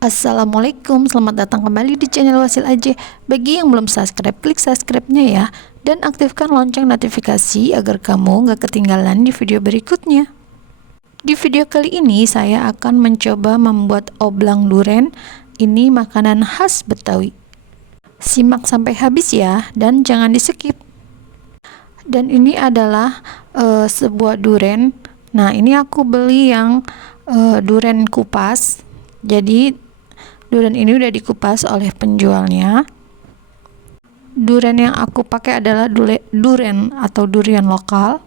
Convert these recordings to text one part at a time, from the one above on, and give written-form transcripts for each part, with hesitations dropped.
Assalamualaikum, selamat datang kembali di channel Wasil Aja. Bagi yang belum subscribe, klik subscribe-nya ya. Dan aktifkan lonceng notifikasi agar kamu gak ketinggalan di video berikutnya. Di video kali ini saya akan mencoba membuat oblang duren. Ini makanan khas Betawi. Simak sampai habis ya, dan jangan di skip. Dan ini adalah sebuah duren. Nah, ini aku beli yang duren kupas. Jadi duren ini udah dikupas oleh penjualnya. Duren yang aku pakai adalah duren atau durian lokal.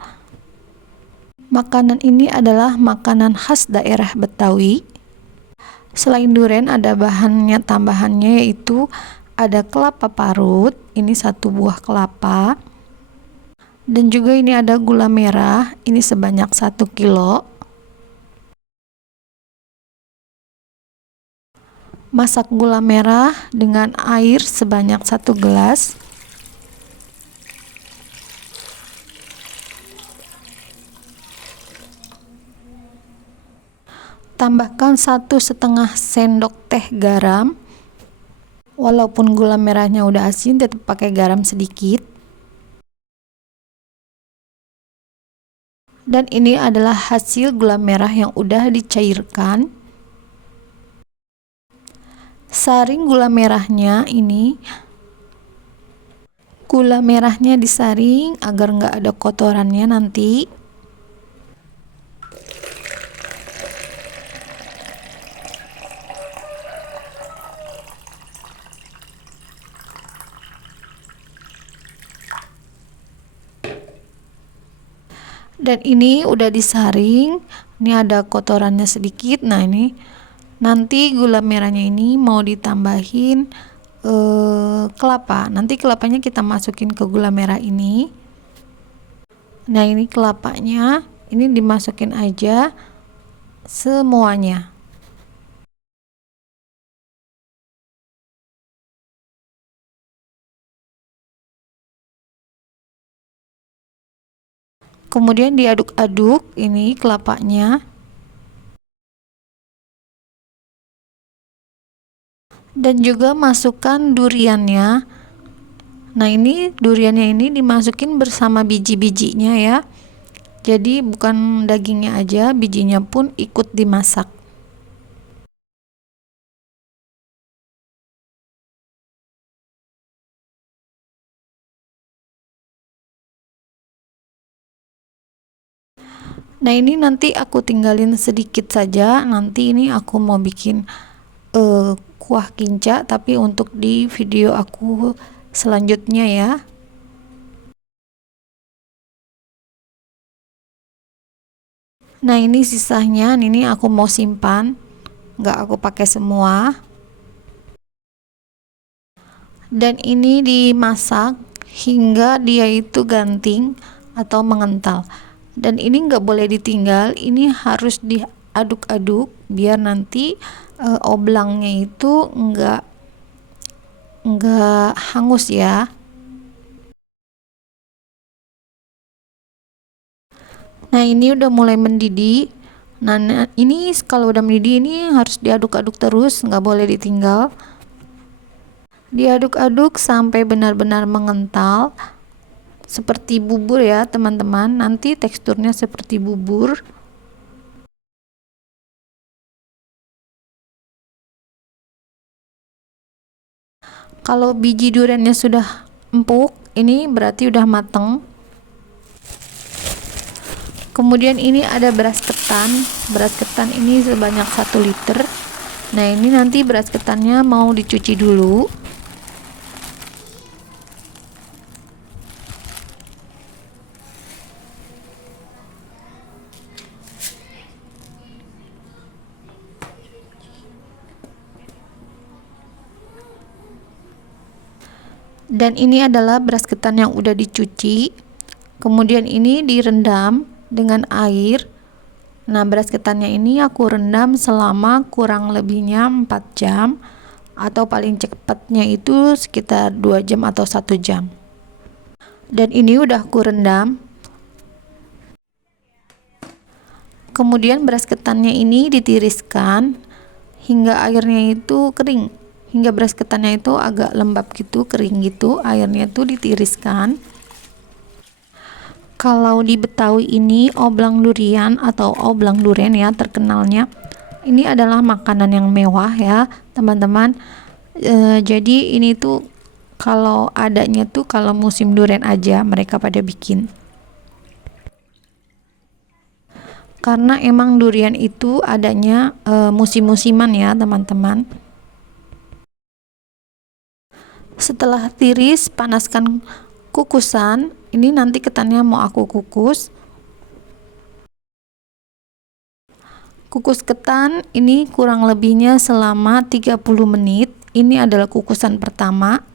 Makanan ini adalah makanan khas daerah Betawi. Selain duren ada bahannya tambahannya, yaitu ada kelapa parut, ini 1 buah kelapa. Dan juga ini ada gula merah, ini sebanyak 1 kilo. Masak gula merah dengan air sebanyak 1 gelas. Tambahkan 1,5 sendok teh garam. Walaupun gula merahnya udah asin, tetap pakai garam sedikit. Dan ini adalah hasil gula merah yang udah dicairkan. Saring gula merahnya ini. Gula merahnya disaring agar nggak ada kotorannya nanti. Dan ini udah disaring. Ini ada kotorannya sedikit. Nah, ini nanti gula merahnya ini mau ditambahin kelapa. Nanti kelapanya kita masukin ke gula merah ini. Nah, ini kelapanya, ini dimasukin aja semuanya. Kemudian diaduk-aduk ini kelapanya. Dan juga masukkan duriannya. Nah, ini duriannya ini dimasukin bersama biji-bijinya ya. Jadi bukan dagingnya aja, bijinya pun ikut dimasak. Nah, ini nanti aku tinggalin sedikit saja. Nanti ini aku mau bikin kuah kinca, tapi untuk di video aku selanjutnya ya. Nah, ini sisanya, ini aku mau simpan, nggak aku pakai semua. Dan ini dimasak hingga dia itu ganting atau mengental. Dan ini nggak boleh ditinggal, ini harus diaduk-aduk biar nanti oblangnya itu nggak hangus ya. Nah, ini udah mulai mendidih. Nah, ini kalau udah mendidih ini harus diaduk-aduk terus, nggak boleh ditinggal. Diaduk-aduk sampai benar-benar mengental seperti bubur ya teman-teman. Nanti teksturnya seperti bubur. Kalau biji duriannya sudah empuk, ini berarti udah mateng. Kemudian ini ada beras ketan. Beras ketan ini sebanyak 1 liter. Nah, ini nanti beras ketannya mau dicuci dulu. Dan ini adalah beras ketan yang udah dicuci. Kemudian ini direndam dengan air. Nah, beras ketannya ini aku rendam selama kurang lebihnya 4 jam, atau paling cepatnya itu sekitar 2 jam atau 1 jam. Dan ini udah aku rendam. Kemudian beras ketannya ini ditiriskan hingga airnya itu kering, hingga beras ketannya itu agak lembab gitu, kering gitu, airnya itu ditiriskan. Kalau di Betawi ini oblang durian atau oblang duren ya terkenalnya, ini adalah makanan yang mewah ya teman-teman. Jadi ini tuh kalau adanya tuh kalau musim durian aja mereka pada bikin, karena emang durian itu adanya musim-musiman ya teman-teman. Setelah tiris, panaskan kukusan. Ini nanti ketannya mau aku kukus. Kukus ketan ini kurang lebihnya selama 30 menit. Ini adalah kukusan pertama.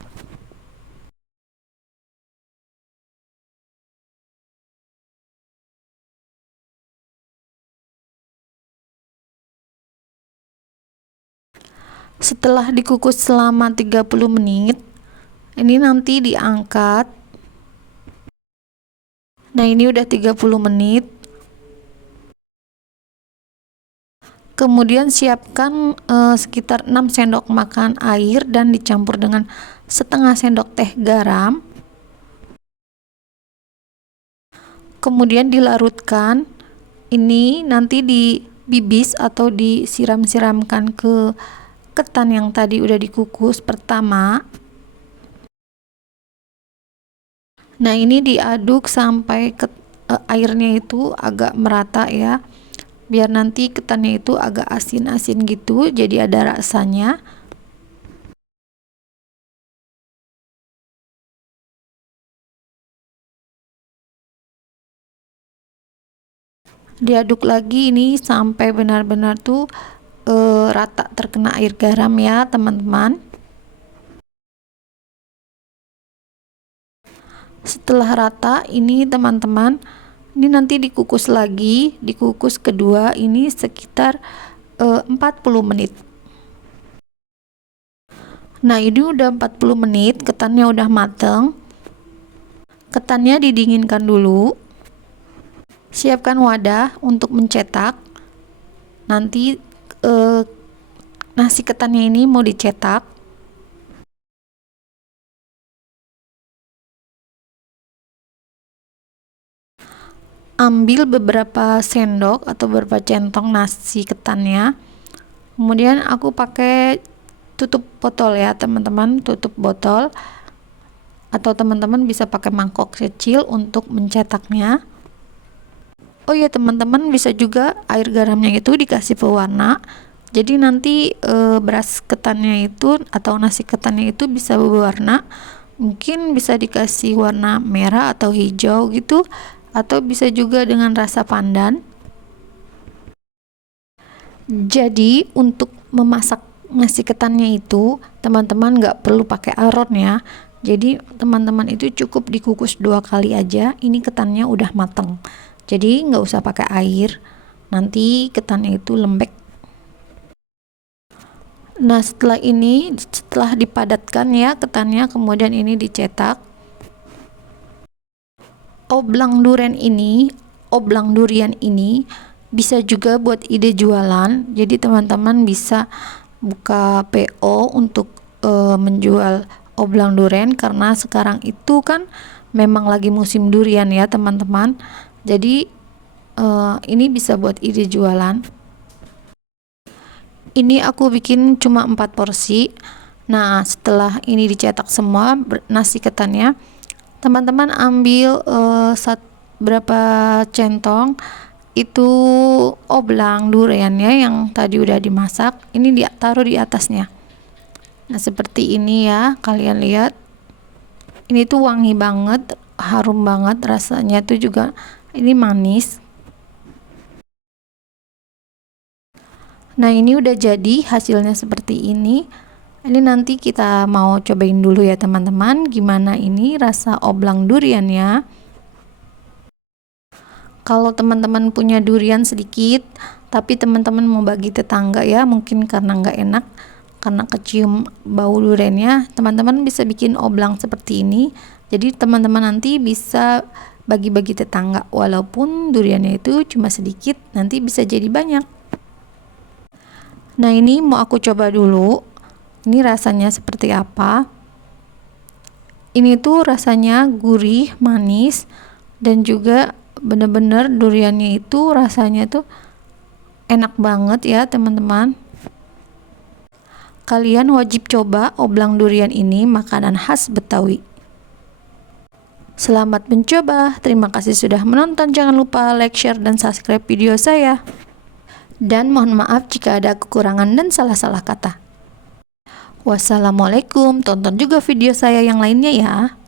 Setelah dikukus selama 30 menit, ini nanti diangkat. Nah, ini udah 30 menit. Kemudian siapkan sekitar 6 sendok makan air dan dicampur dengan setengah sendok teh garam. Kemudian dilarutkan. Ini nanti dibibis atau disiram-siramkan ke ketan yang tadi udah dikukus pertama. Nah, ini diaduk sampai airnya itu agak merata ya, biar nanti ketannya itu agak asin-asin gitu, jadi ada rasanya. Diaduk lagi ini sampai benar-benar tuh rata terkena air garam ya teman-teman. Setelah rata ini teman-teman, ini nanti dikukus lagi, dikukus kedua ini sekitar 40 menit. Nah, ini udah 40 menit, ketannya udah mateng. Ketannya didinginkan dulu. Siapkan wadah untuk mencetak. Nanti nasi ketannya ini mau dicetak. Ambil beberapa sendok atau beberapa centong nasi ketannya. Kemudian aku pakai tutup botol ya teman-teman, tutup botol, atau teman-teman bisa pakai mangkok kecil untuk mencetaknya. Oh ya teman-teman, bisa juga air garamnya itu dikasih pewarna, jadi nanti beras ketannya itu atau nasi ketannya itu bisa berwarna, mungkin bisa dikasih warna merah atau hijau gitu, atau bisa juga dengan rasa pandan. Jadi untuk memasak nasi ketannya itu teman-teman nggak perlu pakai aron ya, jadi teman-teman itu cukup dikukus 2 kali aja, ini ketannya udah mateng, jadi nggak usah pakai air, nanti ketannya itu lembek. Nah, setelah dipadatkan ya ketannya, kemudian ini dicetak. Oblang durian ini bisa juga buat ide jualan, jadi teman-teman bisa buka PO untuk menjual oblang durian, karena sekarang itu kan memang lagi musim durian ya teman-teman, jadi ini bisa buat ide jualan. Ini aku bikin cuma 4 porsi. Nah, setelah ini dicetak semua nasi ketannya, teman-teman ambil berapa centong itu oblang duriannya yang tadi udah dimasak, ini taruh di atasnya. Nah, seperti ini ya, kalian lihat, ini tuh wangi banget, harum banget, rasanya tuh juga ini manis. Nah, ini udah jadi hasilnya seperti ini. Ini nanti kita mau cobain dulu ya teman-teman, gimana ini rasa oblang duriannya. Kalau teman-teman punya durian sedikit, tapi teman-teman mau bagi tetangga ya, mungkin karena nggak enak, karena kecium bau duriannya, teman-teman bisa bikin oblang seperti ini. Jadi teman-teman nanti bisa bagi-bagi tetangga, walaupun duriannya itu cuma sedikit, nanti bisa jadi banyak. Nah, ini mau aku coba dulu. Ini rasanya seperti apa? Ini tuh rasanya gurih, manis, dan juga bener-bener duriannya itu rasanya tuh enak banget ya teman-teman. Kalian wajib coba oblang durian ini, makanan khas Betawi. Selamat mencoba. Terima kasih sudah menonton. Jangan lupa like, share, dan subscribe video saya. Dan mohon maaf jika ada kekurangan dan salah-salah kata. Wassalamualaikum. Tonton juga video saya yang lainnya ya.